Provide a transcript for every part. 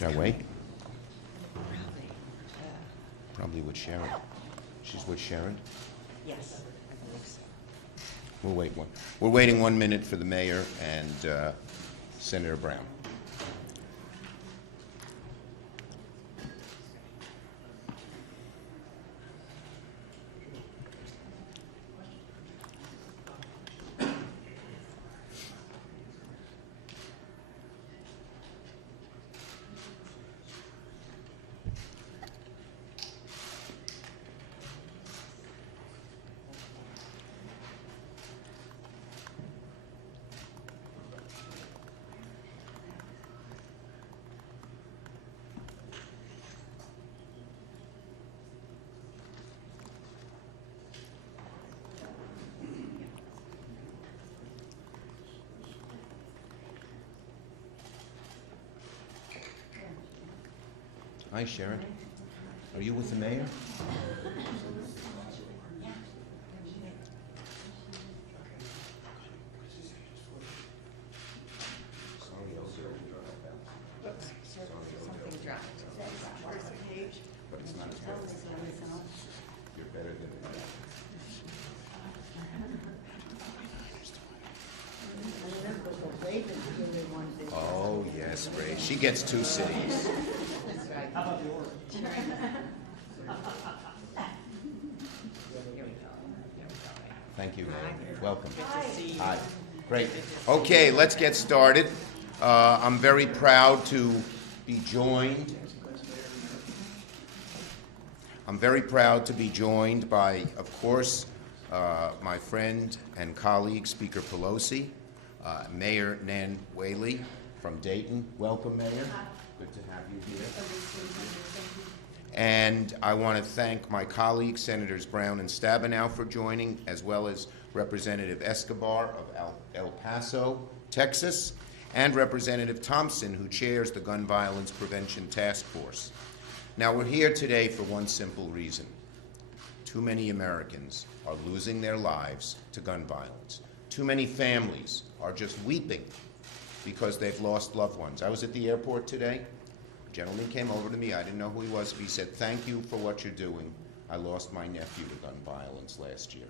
Shall I wait? Probably with Sharon. She's with Sharon? Yes, I believe so. We'll wait one. We're waiting 1 minute for the mayor and Senator Brown. Hi, Sharon. Are you with the mayor? Oops, something dropped. But it's not as good. You're better than that. Oh, yes, Ray. She gets 2 cities. That's right. How about yours? Here we go. Thank you, Hi. Mayor. Welcome. Good to see you. Hi. Great. Okay, let's get started. I'm very proud to be joined. By, of course, my friend and colleague, Speaker Pelosi, Mayor Nan Whaley from Dayton. Welcome, Mayor. Good to have you here. And I want to thank my colleagues, Senators Brown and Stabenow, for joining, as well as Representative Escobar of El Paso, Texas, and Representative Thompson, who chairs the Gun Violence Prevention Task Force. Now, we're here today for one simple reason. Too many Americans are losing their lives to gun violence. Too many families are just weeping because they've lost loved ones. I was at the airport today. A gentleman came over to me. I didn't know who he was, but he said, "Thank you for what you're doing. I lost my nephew to gun violence last year."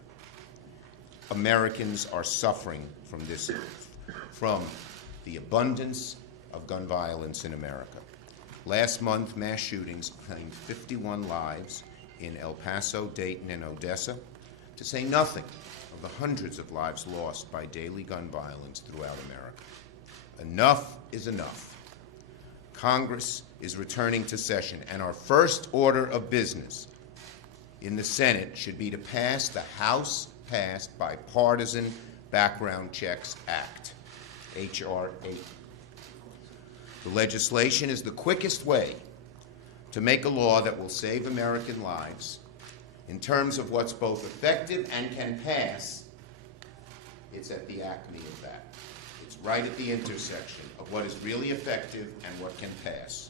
Americans are suffering from this, from the abundance of gun violence in America. Last month, mass shootings claimed 51 lives in El Paso, Dayton, and Odessa, to say nothing of the hundreds of lives lost by daily gun violence throughout America. Enough is enough. Congress is returning to session, and our first order of business in the Senate should be to pass the House-passed Bipartisan Background Checks Act, H.R. 8. The legislation is the quickest way to make a law that will save American lives. In terms of what's both effective and can pass, it's at the acme of that. It's right at the intersection of what is really effective and what can pass.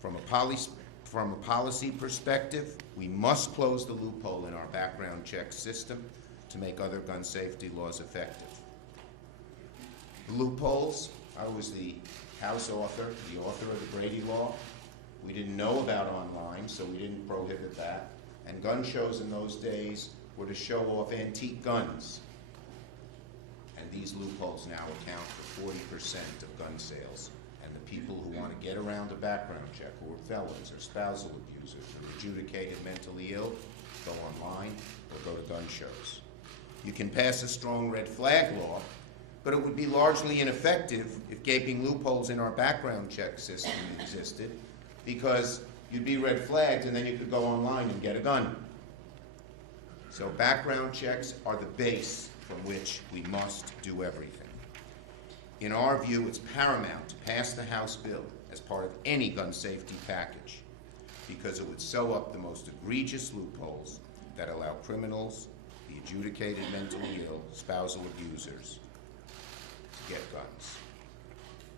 From a policy perspective, we must close the loophole in our background check system to make other gun safety laws effective. The loopholes, I was the House author, the author of the Brady Law. We didn't know about online, so we didn't prohibit that. And gun shows in those days were to show off antique guns. And these loopholes now account for 40% of gun sales. And the people who want to get around a background check, who are felons or spousal abusers or adjudicated mentally ill, go online or go to gun shows. You can pass a strong red flag law, but it would be largely ineffective if gaping loopholes in our background check system existed, because you'd be red flagged and then you could go online and get a gun. So background checks are the base from which we must do everything. In our view, it's paramount to pass the House bill as part of any gun safety package, because it would sew up the most egregious loopholes that allow criminals, the adjudicated mentally ill, spousal abusers, to get guns.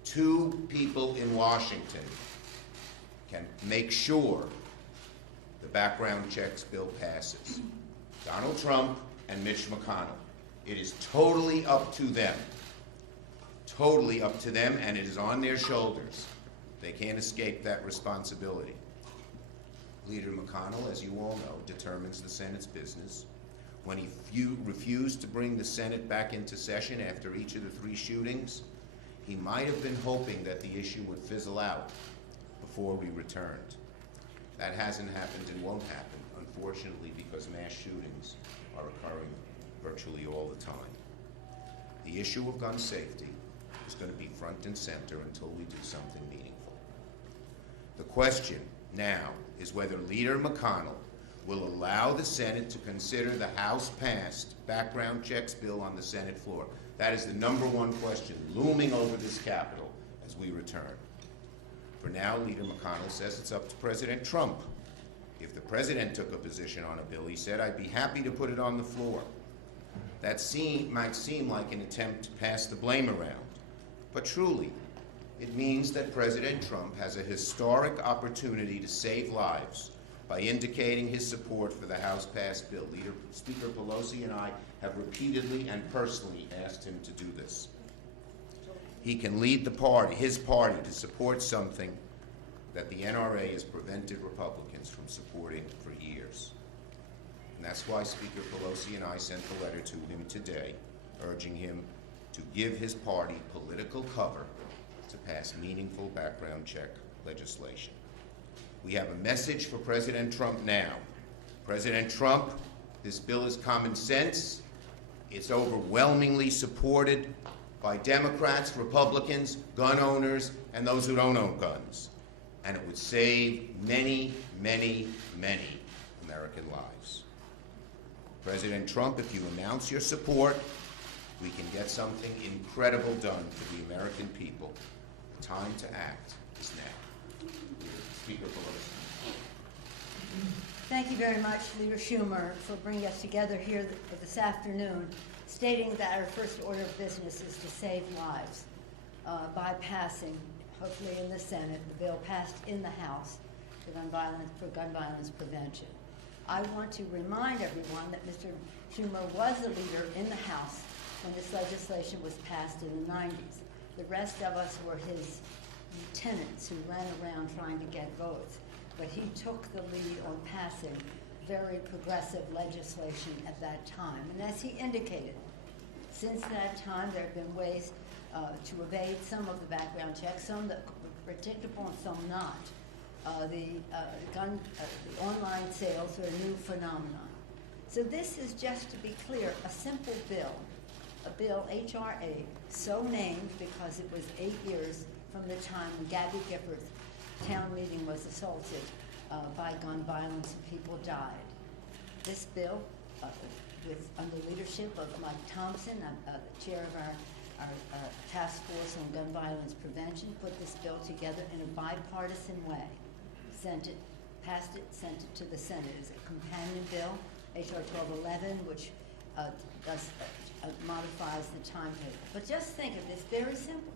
2 people in Washington can make sure the background checks bill passes: Donald Trump and Mitch McConnell. It is totally up to them. Totally up to them, and it is on their shoulders They can't escape that responsibility. Leader McConnell, as you all know, determines the Senate's business. When he refused to bring the Senate back into session after each of the 3 shootings, he might have been hoping that the issue would fizzle out before we returned. That hasn't happened and won't happen, unfortunately, because mass shootings are occurring virtually all the time. The issue of gun safety is going to be front and center until we do something meaningful. The question now is whether Leader McConnell will allow the Senate to consider the House-passed background checks bill on the Senate floor. That is the #1 question looming over this Capitol as we return. For now, Leader McConnell says it's up to President Trump. If the President took a position on a bill, he said, I'd be happy to put it on the floor. That might seem like an attempt to pass the blame around, but truly, it means that President Trump has a historic opportunity to save lives by indicating his support for the House-passed bill. Speaker Pelosi and I have repeatedly and personally asked him to do this. He can lead his party, to support something that the NRA has prevented Republicans from supporting for years. And that's why Speaker Pelosi and I sent the letter to him today, urging him to give his party political cover to pass meaningful background check legislation. We have a message for President Trump now. President Trump, this bill is common sense. It's overwhelmingly supported by Democrats, Republicans, gun owners, and those who don't own guns. And it would save many, many, many American lives. President Trump, if you announce your support, we can get something incredible done for the American people. The time to act is now. Speaker Pelosi. Thank you very much, Leader Schumer, for bringing us together here this afternoon, stating that our first order of business is to save lives by passing, hopefully in the Senate, the bill passed in the House for gun violence prevention. I want to remind everyone that Mr. Schumer was a leader in the House when this legislation was passed in the 90s. The rest of us were his lieutenants who ran around trying to get votes. But he took the lead on passing very progressive legislation at that time. And as he indicated, since that time there have been ways to evade some of the background checks, some that were predictable and some not. The online sales are a new phenomenon. So this is, just to be clear, a simple bill, a bill, H.R. 8, so named because it was 8 years from the time when Gabby Giffords' town meeting was assaulted by gun violence and people died. This bill, under leadership of Mike Thompson, the chair of our task force on gun violence prevention, put this bill together in a bipartisan way. Passed it, sent it to the Senate as a companion bill, H.R. 1211, which modifies the timetable. But just think of this, very simple.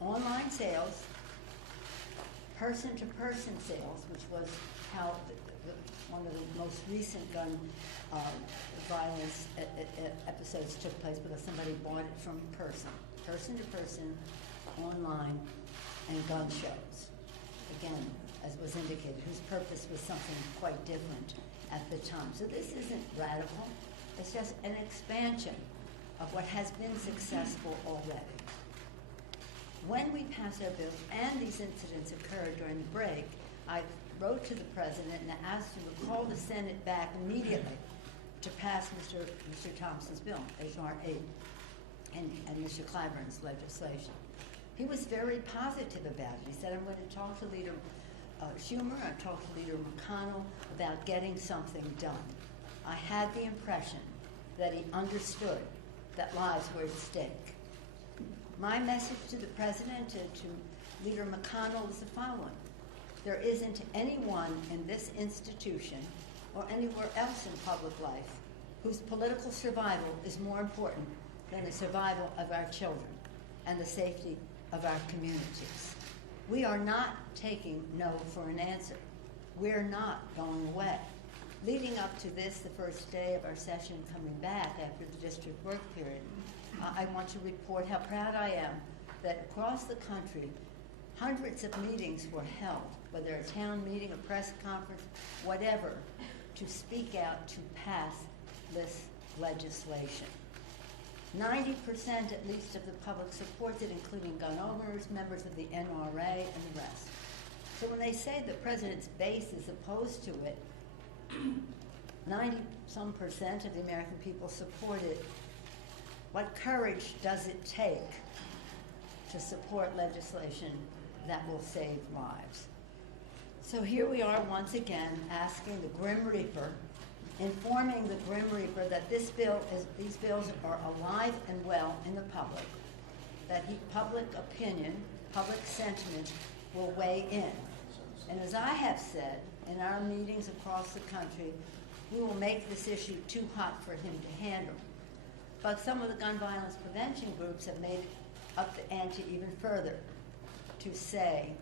Online sales, person-to-person sales, which was how one of the most recent gun violence episodes took place, because somebody bought it from person-to-person, online, and gun shows. Again, as was indicated, whose purpose was something quite different at the time. So this isn't radical. It's just an expansion of what has been successful already. When we passed our bills and these incidents occurred during the break, I wrote to the President and asked him to call the Senate back immediately to pass Mr. Thompson's bill, H.R. 8, and Mr. Clyburn's legislation. He was very positive about it. He said, I'm going to talk to Leader Schumer, I talked to Leader McConnell about getting something done. I had the impression that he understood that lives were at stake. My message to the President and to Leader McConnell is the following. There isn't anyone in this institution or anywhere else in public life whose political survival is more important than the survival of our children and the safety of our communities. We are not taking no for an answer. We're not going away. Leading up to this, the first day of our session coming back after the district work period, I want to report how proud I am that across the country, Hundreds of meetings were held, whether a town meeting, a press conference, whatever, to speak out to pass this legislation. 90% at least of the public supports it, including gun owners, members of the NRA, and the rest. So when they say the president's base is opposed to it, 90-some% of the American people support it. What courage does it take to support legislation that will save lives? So here we are once again asking the Grim Reaper, informing the Grim Reaper that these bills are alive and well in the public, that public opinion, public sentiment will weigh in. And as I have said in our meetings across the country, we will make this issue too hot for him to handle. But some of the gun violence prevention groups have made up the ante even further to say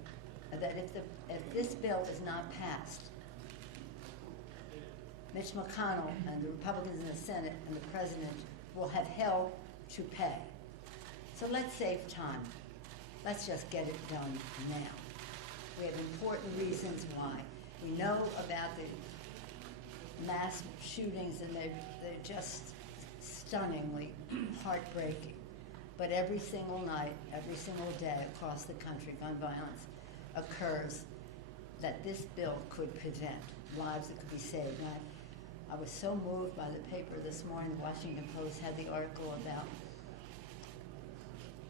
that if this bill is not passed, Mitch McConnell and the Republicans in the Senate and the President will have hell to pay. So let's save time. Let's just get it done now. We have important reasons why. We know about the mass shootings, and they're just stunningly heartbreaking. But every single night, every single day across the country, gun violence occurs that this bill could prevent, lives that could be saved. And I was so moved by the paper this morning. The Washington Post had the article about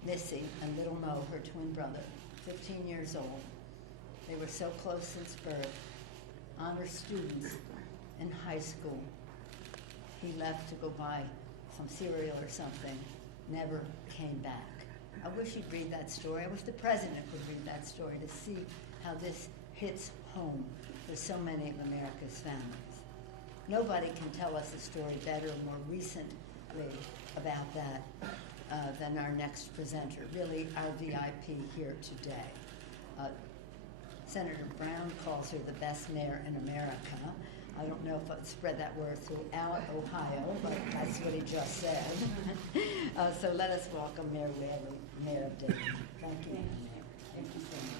Missy and little Mo, her twin brother, 15 years old. They were so close since birth, honor students in high school. He left to go buy some cereal or something, never came back. I wish you'd read that story. I wish the president would read that story to see how this hits home for so many of America's families. Nobody can tell us a story better, more recently about that than our next presenter, really our VIP here today. Senator Brown calls her the best mayor in America. I don't know if I'd spread that word throughout Ohio, but that's what he just said. So let us welcome Mayor Whaley, Mayor of Dayton. Thank you, Mayor. Thank you so much.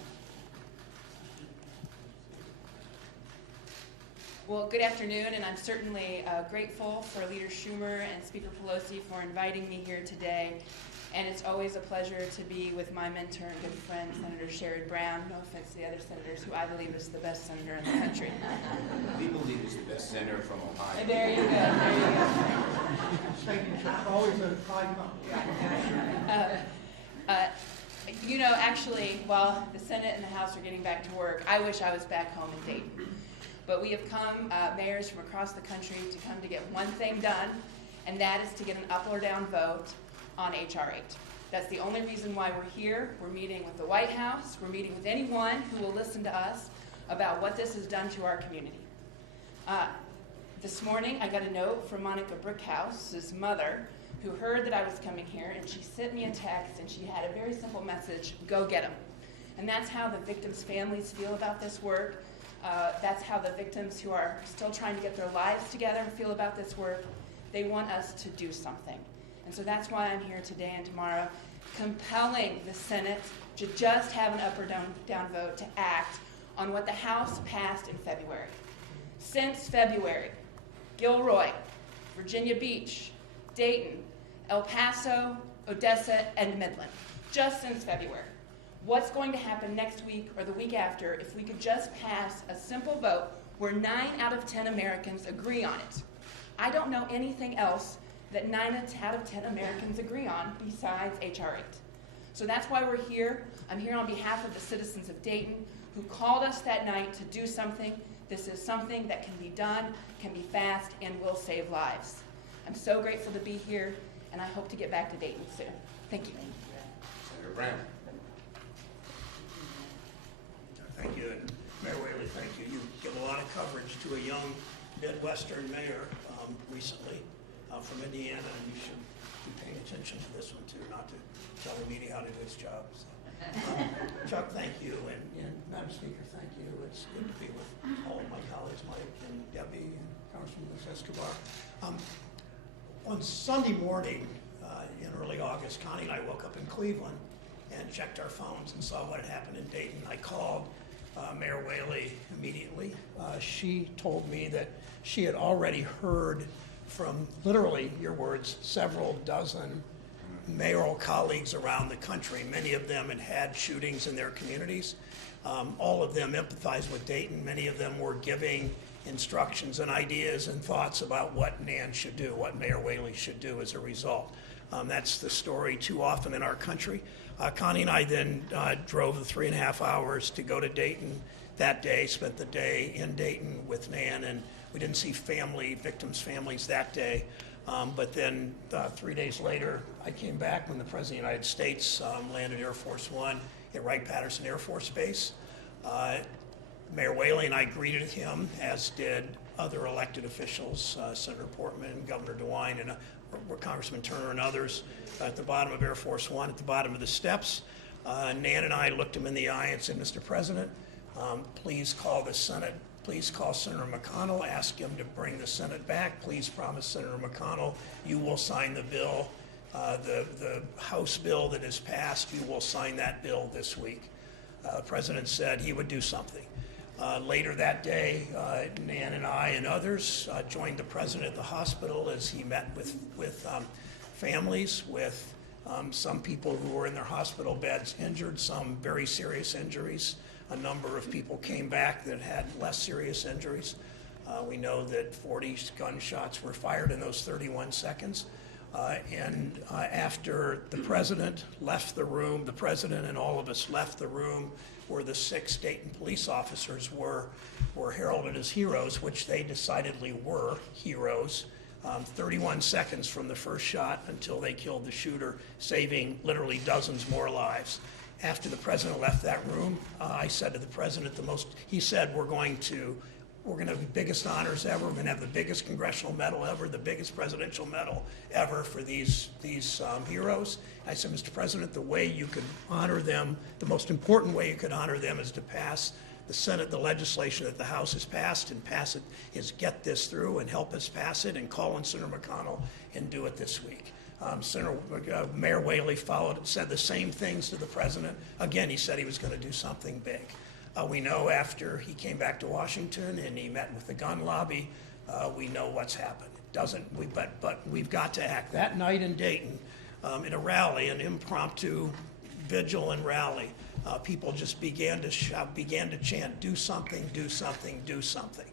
Well, good afternoon, and I'm certainly grateful for Leader Schumer and Speaker Pelosi for inviting me here today. And it's always a pleasure to be with my mentor and good friend, Senator Sherrod Brown. No offense to the other senators, who I believe is the best senator in the country. We believe he's the best senator from Ohio. And there you go. There you go. Always a pride You know, actually, while the Senate and the House are getting back to work, I wish I was back home in Dayton. But we have come, mayors from across the country, to come to get one thing done, and that is to get an up or down vote on H.R. 8. That's the only reason why we're here. We're meeting with the White House. We're meeting with anyone who will listen to us about what this has done to our community. This morning, I got a note from Monica Brookhouse's mother, who heard that I was coming here, and she sent me a text, and she had a very simple message: go get them. And that's how the victims' families feel about this work. That's how the victims who are still trying to get their lives together feel about this work. They want us to do something. And so that's why I'm here today and tomorrow, compelling the Senate to just have an up or down vote to act on what the House passed in February. Since February, Gilroy, Virginia Beach, Dayton, El Paso, Odessa, and Midland, just since February. What's going to happen next week or the week after if we could just pass a simple vote where 9 out of 10 Americans agree on it? I don't know anything else that 9 out of 10 Americans agree on besides H.R. 8. So that's why we're here. I'm here on behalf of the citizens of Dayton who called us that night to do something. This is something that can be done, can be fast, and will save lives. I'm so grateful to be here, and I hope to get back to Dayton soon. Thank you. Senator Brown. Thank you, and Mayor Whaley, thank you. You give a lot of coverage to a young Midwestern mayor recently from Indiana, and you should be paying attention to this one too, not to tell the media how to do its job. So, Chuck, thank you, and Madam Speaker, thank you. It's good to be with all of my colleagues, Mike and Debbie and Congressman Escobar. On Sunday morning in early August, Connie and I woke up in Cleveland, and checked our phones and saw what had happened in Dayton. I called Mayor Whaley immediately. She told me that she had already heard from, literally, your words, several dozen mayoral colleagues around the country. Many of them had had shootings in their communities. All of them empathized with Dayton. Many of them were giving instructions and ideas and thoughts about what Nan should do, what Mayor Whaley should do as a result. That's the story too often in our country. Connie and I then drove the 3.5 hours to go to Dayton that day, spent the day in Dayton with Nan, and we didn't see victims' families that day. But then 3 days later, I came back when the President of the United States landed Air Force One at Wright-Patterson Air Force Base. Mayor Whaley and I greeted him, as did other elected officials, Senator Portman, Governor DeWine, and Congressman Turner and others at the bottom of Air Force One, at the bottom of the steps. Nan and I looked him in the eye and said, Mr. President, please call the Senate. Please call Senator McConnell, ask him to bring the Senate back. Please promise Senator McConnell you will sign the bill, the House bill that is passed, you will sign that bill this week. The President said he would do something. Later that day, Nan and I and others joined the President at the hospital as he met with families, with some people who were in their hospital beds injured, some very serious injuries. A number of people came back that had less serious injuries. We know that 40 gunshots were fired in those 31 seconds. And after the President left the room, the President and all of us left the room where the 6 Dayton police officers were heralded as heroes, which they decidedly were heroes. 31 seconds from the first shot until they killed the shooter, saving literally dozens more lives. After the President left that room, I said to the President he said, we're going to have the biggest honors ever. We're going to have the biggest congressional medal ever, the biggest presidential medal ever for these heroes. I said, Mr. President, the way you could honor them, the most important way you could honor them is to pass the Senate, the legislation that the House has passed, and pass it is get this through and help us pass it and call on Senator McConnell and do it this week. Mayor Whaley said the same things to the President. Again, he said he was going to do something big. We know after he came back to Washington and he met with the gun lobby, we know what's happened. But we've got to act. That night in Dayton, in a rally, an impromptu vigil and rally, people just began to shout, began to chant, do something, do something, do something.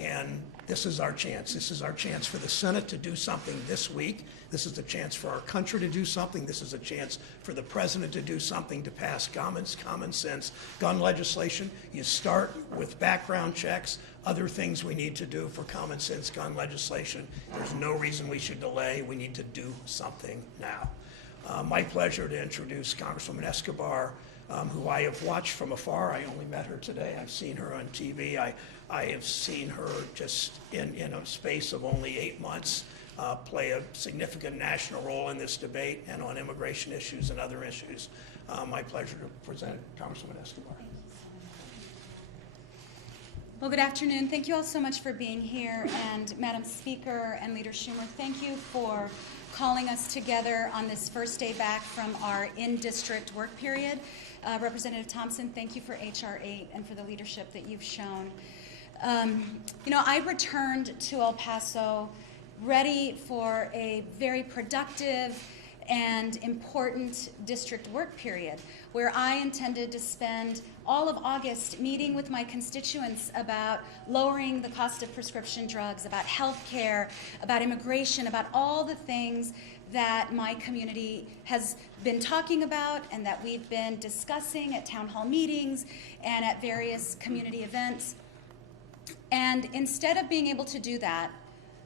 And this is our chance. This is our chance for the Senate to do something this week. This is the chance for our country to do something. This is a chance for the President to do something, to pass common sense gun legislation. You start with background checks, other things we need to do for common sense gun legislation. There's no reason we should delay. We need to do something now. My pleasure to introduce Congresswoman Escobar, who I have watched from afar. I only met her today. I've seen her on TV. I have seen her just in a space of only 8 months play a significant national role in this debate and on immigration issues and other issues. My pleasure to present Congresswoman Escobar. Well, good afternoon. Thank you all so much for being here. And Madam Speaker and Leader Schumer, thank you for calling us together on this first day back from our in-district work period. Representative Thompson, thank you for H.R. 8 and for the leadership that you've shown. I returned to El Paso ready for a very productive and important district work period where I intended to spend all of August meeting with my constituents about lowering the cost of prescription drugs, about health care, about immigration, about all the things that my community has been talking about and that we've been discussing at town hall meetings and at various community events. And instead of being able to do that,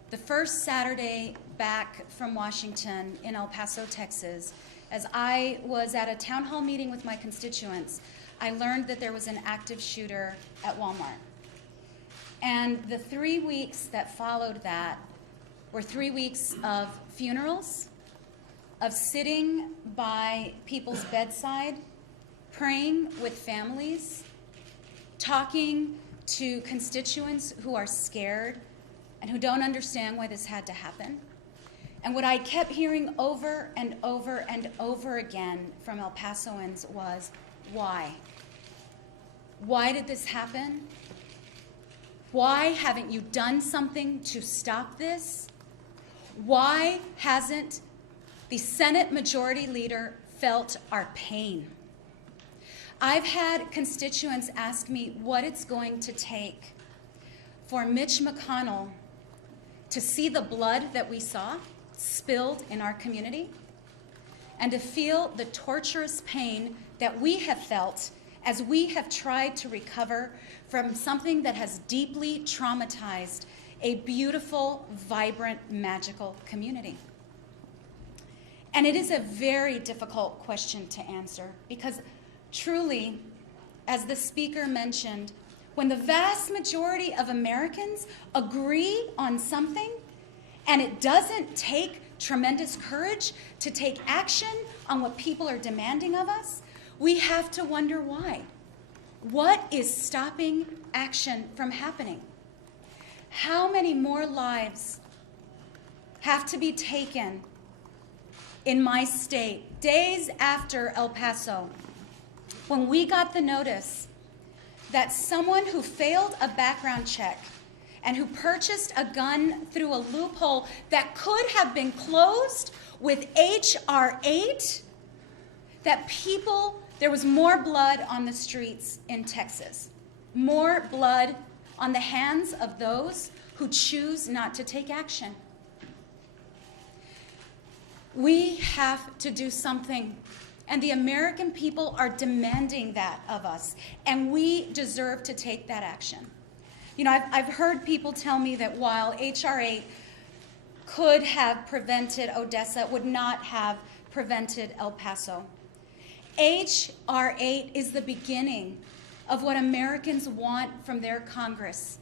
the first Saturday back from Washington in El Paso, Texas, as I was at a town hall meeting with my constituents, I learned that there was an active shooter at Walmart. And the 3 weeks that followed that were 3 weeks of funerals, of sitting by people's bedside, praying with families, talking to constituents who are scared and who don't understand why this had to happen. And what I kept hearing over and over and over again from El Pasoans was, why? Why did this happen? Why haven't you done something to stop this? Why hasn't the Senate Majority Leader felt our pain? I've had constituents ask me what it's going to take for Mitch McConnell to see the blood that we saw spilled in our community and to feel the torturous pain that we have felt as we have tried to recover from something that has deeply traumatized a beautiful, vibrant, magical community. And it is a very difficult question to answer because truly, as the speaker mentioned, when the vast majority of Americans agree on something and it doesn't take tremendous courage to take action on what people are demanding of us, we have to wonder why. What is stopping action from happening? How many more lives have to be taken in my state days after El Paso when we got the notice that someone who failed a background check and who purchased a gun through a loophole that could have been closed with H.R. 8, that there was more blood on the streets in Texas, more blood on the hands of those who choose not to take action. We have to do something, and the American people are demanding that of us, and we deserve to take that action. You know, I've heard people tell me that while H.R. 8 could have prevented Odessa, it would not have prevented El Paso. H.R. 8 is the beginning of what Americans want from their Congress.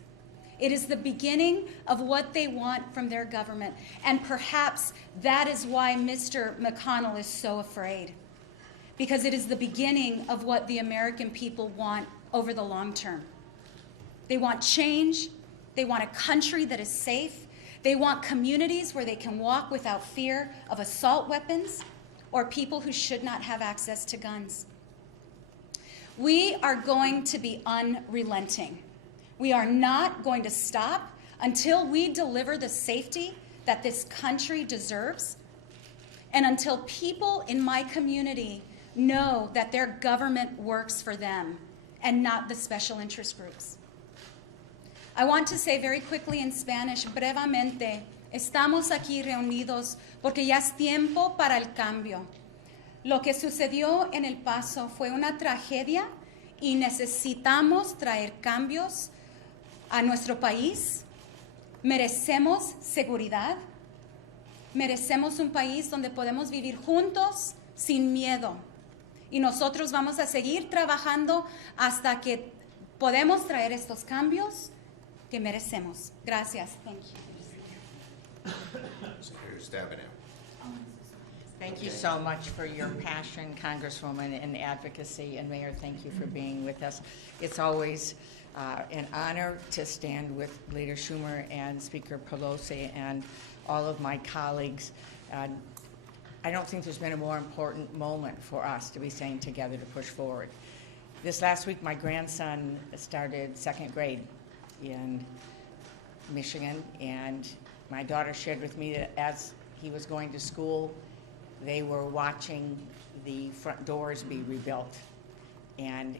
It is the beginning of what they want from their government. And perhaps that is why Mr. McConnell is so afraid. Because it is the beginning of what the American people want over the long term. They want change. They want a country that is safe. They want communities where they can walk without fear of assault weapons or people who should not have access to guns. We are going to be unrelenting. We are not going to stop until we deliver the safety that this country deserves and until people in my community know that their government works for them and not the special interest groups. I want to say very quickly in Spanish, brevemente, estamos aquí reunidos porque ya es tiempo para el cambio. Lo que sucedió en El Paso fue una tragedia y necesitamos traer cambios a nuestro país. Merecemos seguridad. Merecemos un país donde podemos vivir juntos sin miedo. Y nosotros vamos a seguir trabajando hasta que podemos traer estos cambios que merecemos. Gracias. Thank you. Senator Stabenow. Thank you so much for your passion, Congresswoman, and advocacy. And Mayor, thank you for being with us. It's always an honor to stand with Leader Schumer and Speaker Pelosi and all of my colleagues. I don't think there's been a more important moment for us to be staying together to push forward. This last week, my grandson started second grade in Michigan, and my daughter shared with me that as he was going to school, they were watching the front doors be rebuilt and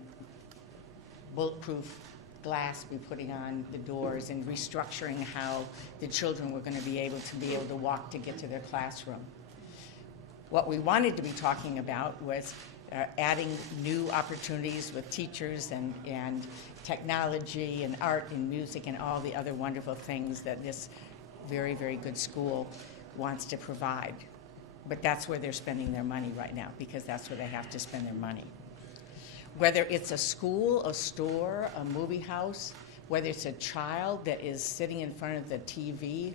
bulletproof glass be putting on the doors and restructuring how the children were going to be able to walk to get to their classroom. What we wanted to be talking about was adding new opportunities with teachers and technology and art and music and all the other wonderful things that this very, very good school wants to provide. But that's where they're spending their money right now, because that's where they have to spend their money. Whether it's a school, a store, a movie house, whether it's a child that is sitting in front of the TV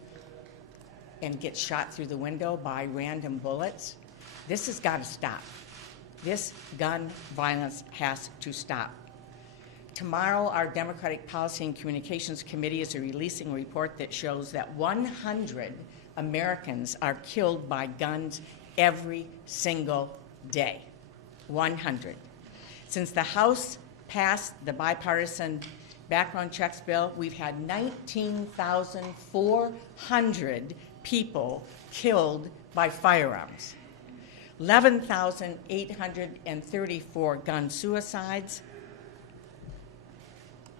and gets shot through the window by random bullets, this has got to stop. This gun violence has to stop. Tomorrow, our Democratic Policy and Communications Committee is releasing a report that shows that 100 Americans are killed by guns every single day. 100. Since the House passed the bipartisan background checks bill, we've had 19,400 people killed by firearms, 11,834 gun suicides,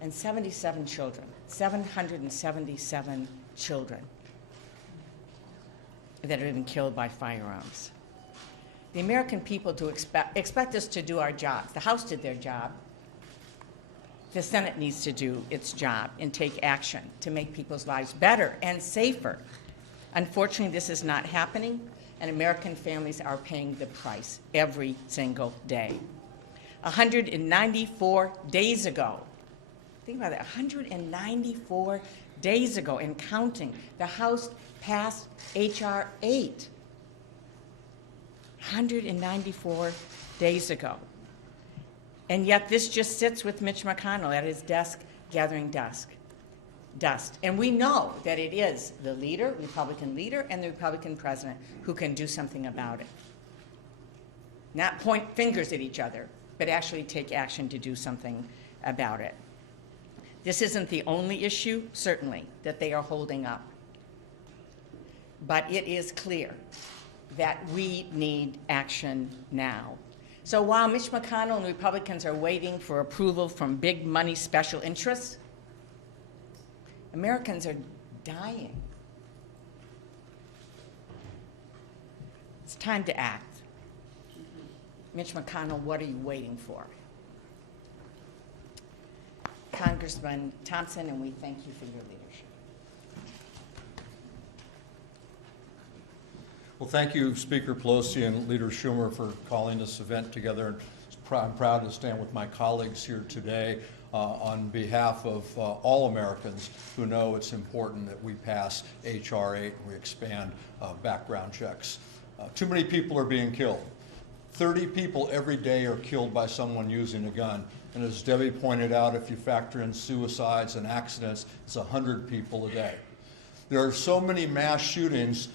and 77 children, 777 children that have been killed by firearms. The American people expect us to do our jobs. The House did their job. The Senate needs to do its job and take action to make people's lives better and safer. Unfortunately, this is not happening, and American families are paying the price every single day. 194 days ago, think about that, 194 days ago and counting, the House passed H.R. 8. 194 days ago. And yet this just sits with Mitch McConnell at his desk gathering dust. And we know that it is the leader, Republican leader, and the Republican president who can do something about it. Not point fingers at each other, but actually take action to do something about it. This isn't the only issue, certainly, that they are holding up. But it is clear that we need action now. So while Mitch McConnell and Republicans are waiting for approval from big money special interests, Americans are dying. It's time to act. Mitch McConnell, what are you waiting for? Congressman Thompson, and we thank you for your leadership. Well, thank you, Speaker Pelosi and Leader Schumer, for calling this event together. I'm proud to stand with my colleagues here today on behalf of all Americans who know it's important that we pass H.R. 8 and we expand background checks. Too many people are being killed. 30 people every day are killed by someone using a gun. And as Debbie pointed out, if you factor in suicides and accidents, it's 100 people a day. There are so many mass shootings,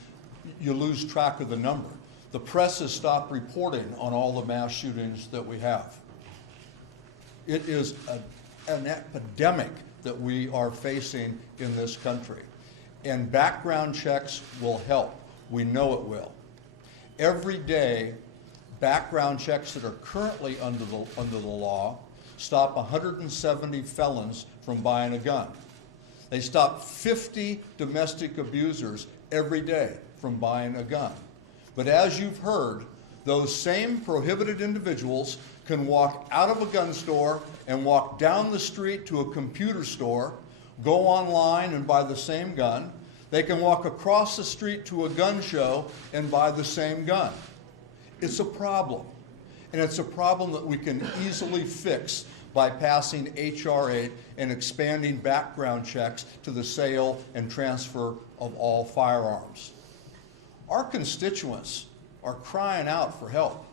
you lose track of the number. The press has stopped reporting on all the mass shootings that we have. It is an epidemic that we are facing in this country. And background checks will help. We know it will. Every day, background checks that are currently under the law stop 170 felons from buying a gun. They stop 50 domestic abusers every day from buying a gun. But as you've heard, those same prohibited individuals can walk out of a gun store and walk down the street to a computer store, go online and buy the same gun. They can walk across the street to a gun show and buy the same gun. It's a problem. And it's a problem that we can easily fix by passing H.R. 8 and expanding background checks to the sale and transfer of all firearms. Our constituents are crying out for help.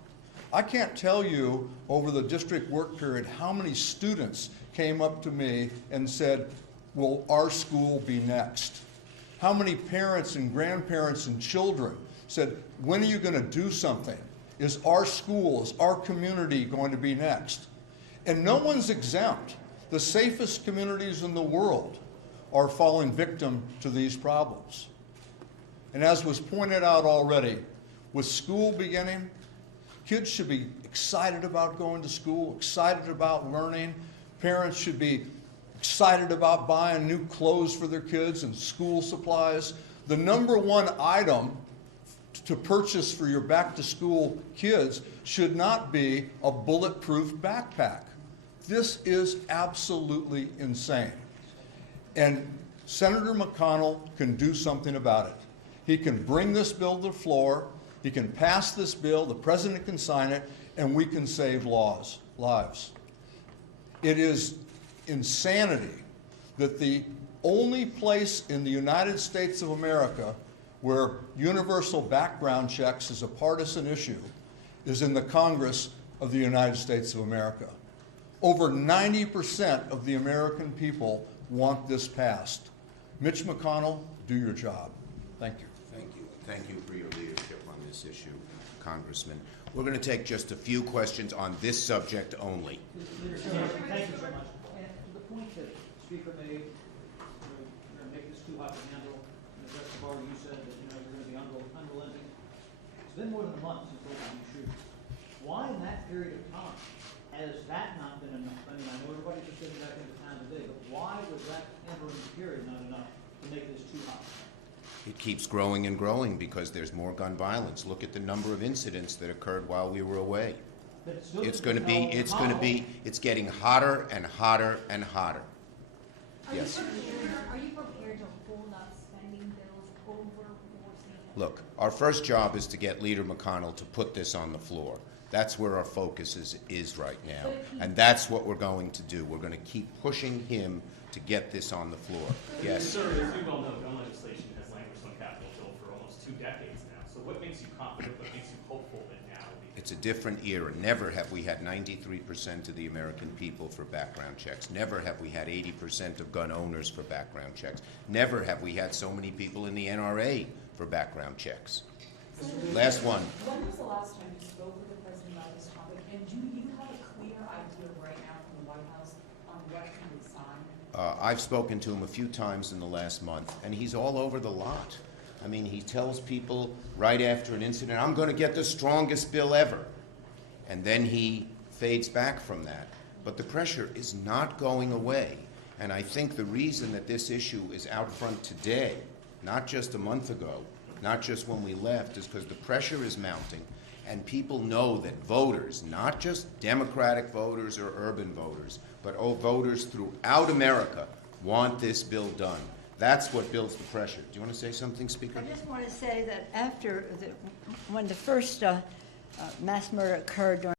I can't tell you over the district work period how many students came up to me and said, will our school be next? How many parents and grandparents and children said, when are you going to do something? Is our school, is our community going to be next? And no one's exempt. The safest communities in the world are falling victim to these problems. And as was pointed out already, with school beginning, kids should be excited about going to school, excited about learning. Parents should be excited about buying new clothes for their kids and school supplies. The number one item to purchase for your back-to-school kids should not be a bulletproof backpack. This is absolutely insane. And Senator McConnell can do something about it. He can bring this bill to the floor, he can pass this bill, the president can sign it, and we can save lives. It is insanity that the only place in the United States of America where universal background checks is a partisan issue is in the Congress of the United States of America. Over 90% of the American people want this passed. Mitch McConnell, do your job. Thank you. Thank Thank you for your leadership on this issue, Congressman. We're going to take just a few questions on this subject only. Thank you so much. And to the point that the Speaker made, you're going to make this too hot to handle. And Justice Barr, you said that you're going to be unrelenting. It's been more than a month since opening shootings. Why in that period of time has that not been enough? I mean, I know everybody's just getting back into town today, but why was that interim period not enough to make this too hot? It keeps growing and growing because there's more gun violence. Look at the number of incidents that occurred while we were away. But it still It's doesn't going to be, tell it's getting hotter and hotter and hotter. Yes. Are you prepared to hold up spending bills over forcing? Look, our first job is to get Leader McConnell to put this on the floor. That's where our focus is right now. And that's what we're going to do. We're going to keep pushing him to get this on the floor. Yes? Sir, as you well know, gun legislation has languished on Capitol Hill for almost 2 decades now. So what makes you confident, what makes you hopeful that now will be? It's a different era. Never have we had 93% of the American people for background checks. Never have we had 80% of gun owners for background checks. Never have we had so many people in the NRA for background checks. Last one. When was the last time you spoke with the president about this topic? And do you have a clear idea right now from the White House on what he would sign? I've spoken to him a few times in the last month, and he's all over the lot. I mean, he tells people right after an incident, I'm going to get the strongest bill ever. And then he fades back from that. But the pressure is not going away. And I think the reason that this issue is out front today, not just a month ago, not just when we left, is because the pressure is mounting. And people know that voters, not just Democratic voters or urban voters, but all voters throughout America want this bill done. That's what builds the pressure. Do you want to say something, Speaker? I just want to say that when the first mass murder occurred during